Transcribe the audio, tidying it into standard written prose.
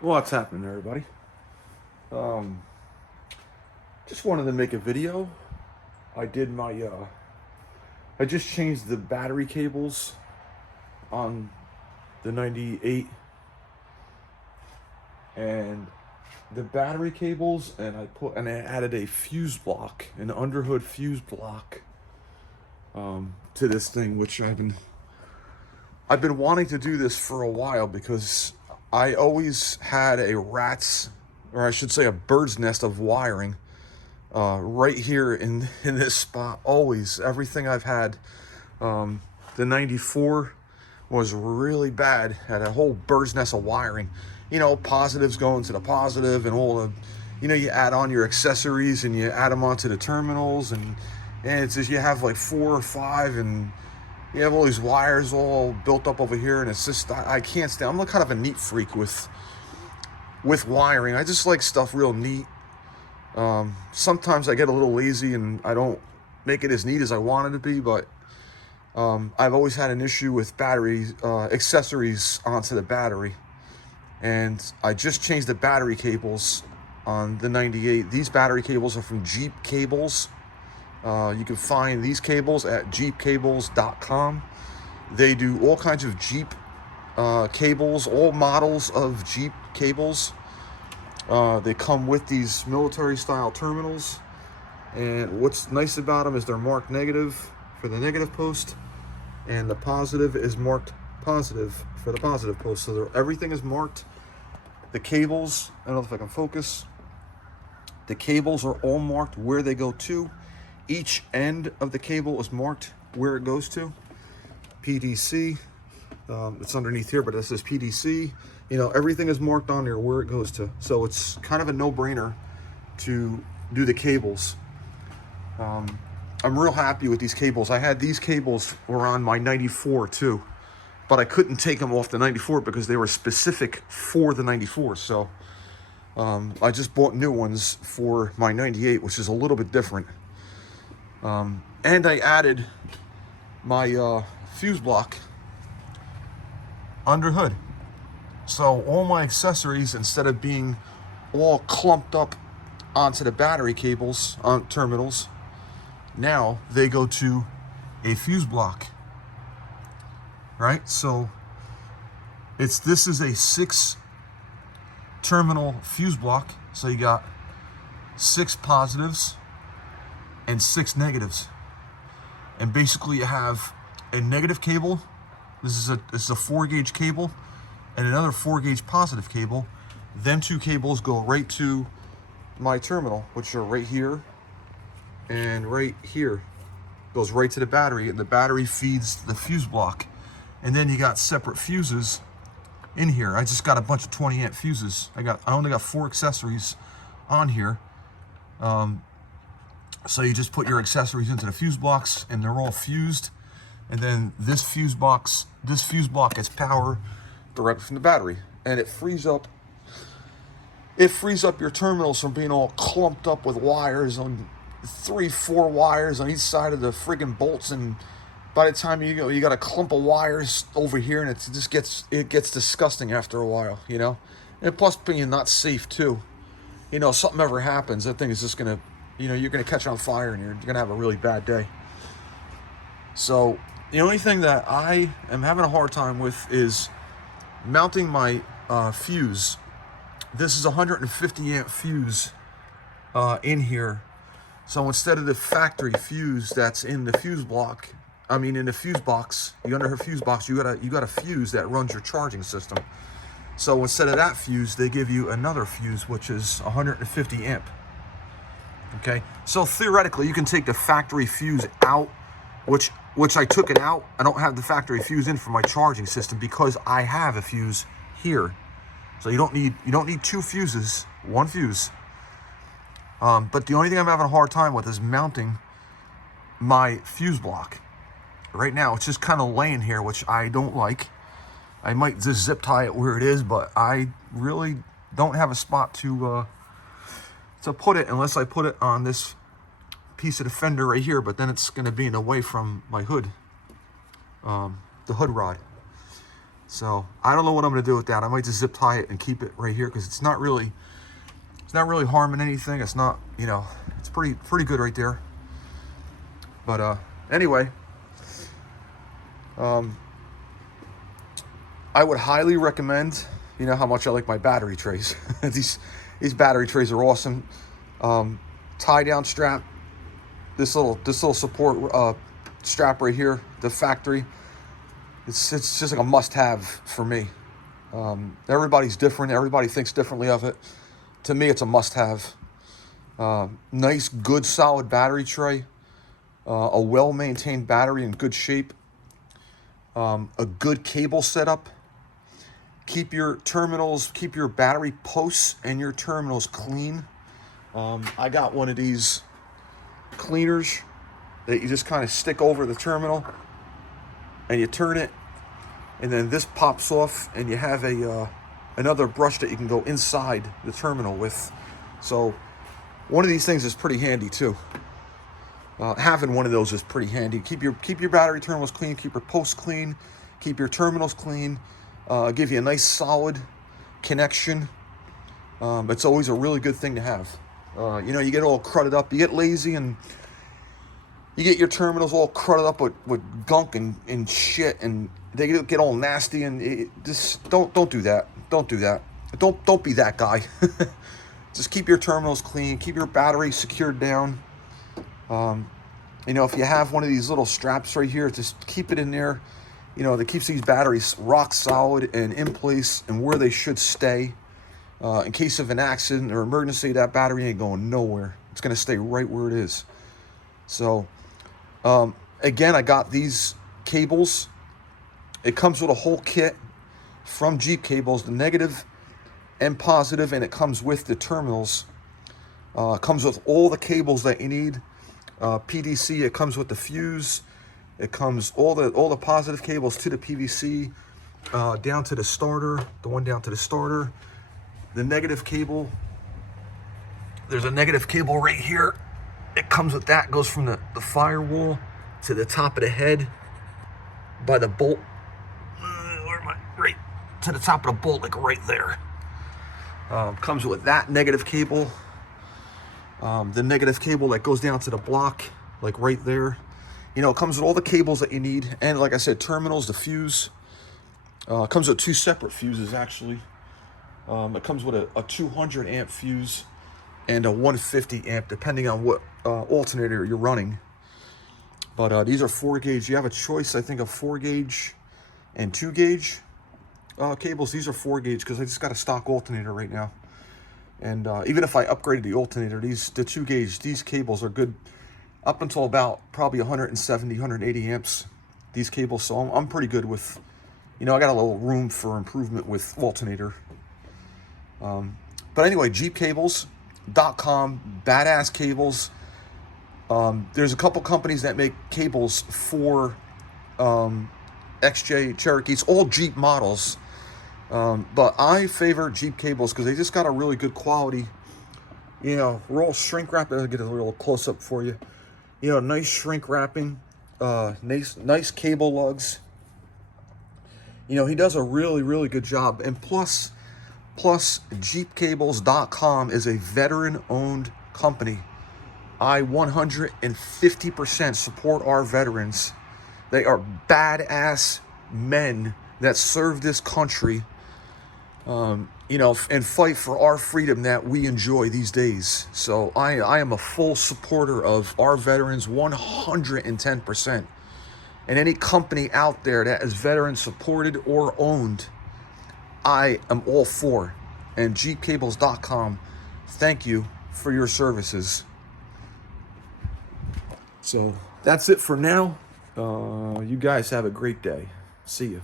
What's happening, everybody? Just wanted to make a video. I did my I just changed the battery cables on the 98 and the battery cables, and I added a fuse block, an underhood fuse block to this thing, which I've been wanting to do this for a while because I always had a bird's nest of wiring right here in this spot. Always, everything I've had. The 94 was really bad. Had a whole bird's nest of wiring. You know, positives going to the positive, and all the, you add on your accessories and you add them onto the terminals, and it's just, you have like 4 or 5, and you have all these wires all built up over here, and it's just, I can't stand. I'm kind of a neat freak with wiring. I just like stuff real neat. Sometimes I get a little lazy and I don't make it as neat as I want it to be, but I've always had an issue with battery accessories onto the battery, and I just changed the battery cables on the 98. These battery cables are from Jeep Cables. You can find these cables at jeepcables.com. They do all kinds of Jeep cables, all models of Jeep cables. They come with these military style terminals, and what's nice about them is they're marked negative for the negative post, and the positive is marked positive for the positive post. So everything is marked. The cables, I don't know if I can focus, the cables are all marked where they go to. Each end of the cable is marked where it goes to. PDC, it's underneath here, but it says PDC. You know, everything is marked on there where it goes to. So it's kind of a no-brainer to do the cables. I'm real happy with these cables. I had these cables were on my 94 too, but I couldn't take them off the 94 because they were specific for the 94. So I just bought new ones for my 98, which is a little bit different. And I added my fuse block under hood. So all my accessories, instead of being all clumped up onto the battery cables on terminals, now they go to a fuse block, right? So this is a 6 terminal fuse block. So you got 6 positives and 6 negatives, and basically you have a negative cable. This is a 4-gauge cable, and another 4-gauge positive cable. Them 2 cables go right to my terminal, which are right here and right here. Goes right to the battery, and the battery feeds the fuse block. And then you got separate fuses in here. I just got a bunch of 20-amp fuses. I only got 4 accessories on here. So you just put your accessories into the fuse blocks, and they're all fused. And then this fuse block gets power directly from the battery, and it frees up your terminals from being all clumped up with wires on 3-4 wires on each side of the friggin' bolts. And by the time you got a clump of wires over here, and it gets disgusting after a while, you know. And plus being not safe too. You know, something ever happens, that thing is just gonna, you're gonna catch on fire, and you're gonna have a really bad day. So the only thing that I am having a hard time with is mounting my fuse. This is a 150 amp fuse in here. So instead of the factory fuse that's in the fuse block, in the fuse box, the underhood fuse box, you got a fuse that runs your charging system. So instead of that fuse, they give you another fuse, which is 150 amp. Okay, so theoretically, you can take the factory fuse out, which I took it out. I don't have the factory fuse in for my charging system because I have a fuse here. So you don't need 2 fuses, 1 fuse. But the only thing I'm having a hard time with is mounting my fuse block. Right now, it's just kind of laying here, which I don't like. I might just zip tie it where it is, but I really don't have a spot to put it unless I put it on this piece of the fender right here, but then it's going to be in the way from my hood, the hood rod. So I don't know what I'm going to do with that. I might just zip tie it and keep it right here because it's not really harming anything. It's not, you know, it's pretty good right there. But anyway, I would highly recommend. You know how much I like my battery trays. These battery trays are awesome. Tie down strap. This little support strap right here, the factory. It's just like a must-have for me. Everybody's different. Everybody thinks differently of it. To me, it's a must-have. Nice, good, solid battery tray. A well-maintained battery in good shape. A good cable setup. Keep your terminals, keep your battery posts and your terminals clean. I got one of these cleaners that you just kind of stick over the terminal and you turn it, and then this pops off, and you have another brush that you can go inside the terminal with. So one of these things is pretty handy too. Having one of those is pretty handy. Keep your battery terminals clean, keep your posts clean, keep your terminals clean. Give you a nice solid connection. It's always a really good thing to have. You know, you get all crudted up, you get lazy, and you get your terminals all crudted up with gunk and shit, and they get all nasty, and just don't do that. Don't do that. Don't be that guy. Just keep your terminals clean, keep your battery secured down. You know, if you have one of these little straps right here, just keep it in there. You know, that keeps these batteries rock solid and in place and where they should stay. In case of an accident or emergency, that battery ain't going nowhere. It's going to stay right where it is. So, again, I got these cables. It comes with a whole kit from Jeep Cables, the negative and positive, and it comes with the terminals. It comes with all the cables that you need. PDC, it comes with the fuse. It comes all the positive cables to the PVC, down to the starter, the one down to the starter. The negative cable, there's a negative cable right here. It comes with that, goes from the firewall to the top of the head by the bolt. Where am I? Right to the top of the bolt, like right there. Comes with that negative cable. The negative cable that goes down to the block, like right there. You know, it comes with all the cables that you need. And like I said, terminals, the fuse. It comes with 2 separate fuses, actually. It comes with a 200 amp fuse and a 150 amp, depending on what alternator you're running. But these are 4 gauge. You have a choice, I think, of 4 gauge and 2 gauge cables. These are 4 gauge because I just got a stock alternator right now. And even if I upgraded the alternator, the 2 gauge, these cables are good up until about probably 170, 180 amps, these cables. So I'm pretty good with, you know, I got a little room for improvement with alternator. But anyway, jeepcables.com, badass cables. There's a couple companies that make cables for XJ Cherokee. It's all Jeep models. But I favor Jeep cables because they just got a really good quality. You know, we're all shrink wrap. I'll get a little close up for you. You know, nice shrink wrapping, nice cable lugs. You know, he does a really, really good job. And plus jeepcables.com is a veteran-owned company. I 150% support our veterans. They are badass men that serve this country, you know, and fight for our freedom that we enjoy these days. So I am a full supporter of our veterans, 110%. And any company out there that is veteran supported or owned, I am all for. And jeepcables.com, thank you for your services. So that's it for now. You guys have a great day. See you.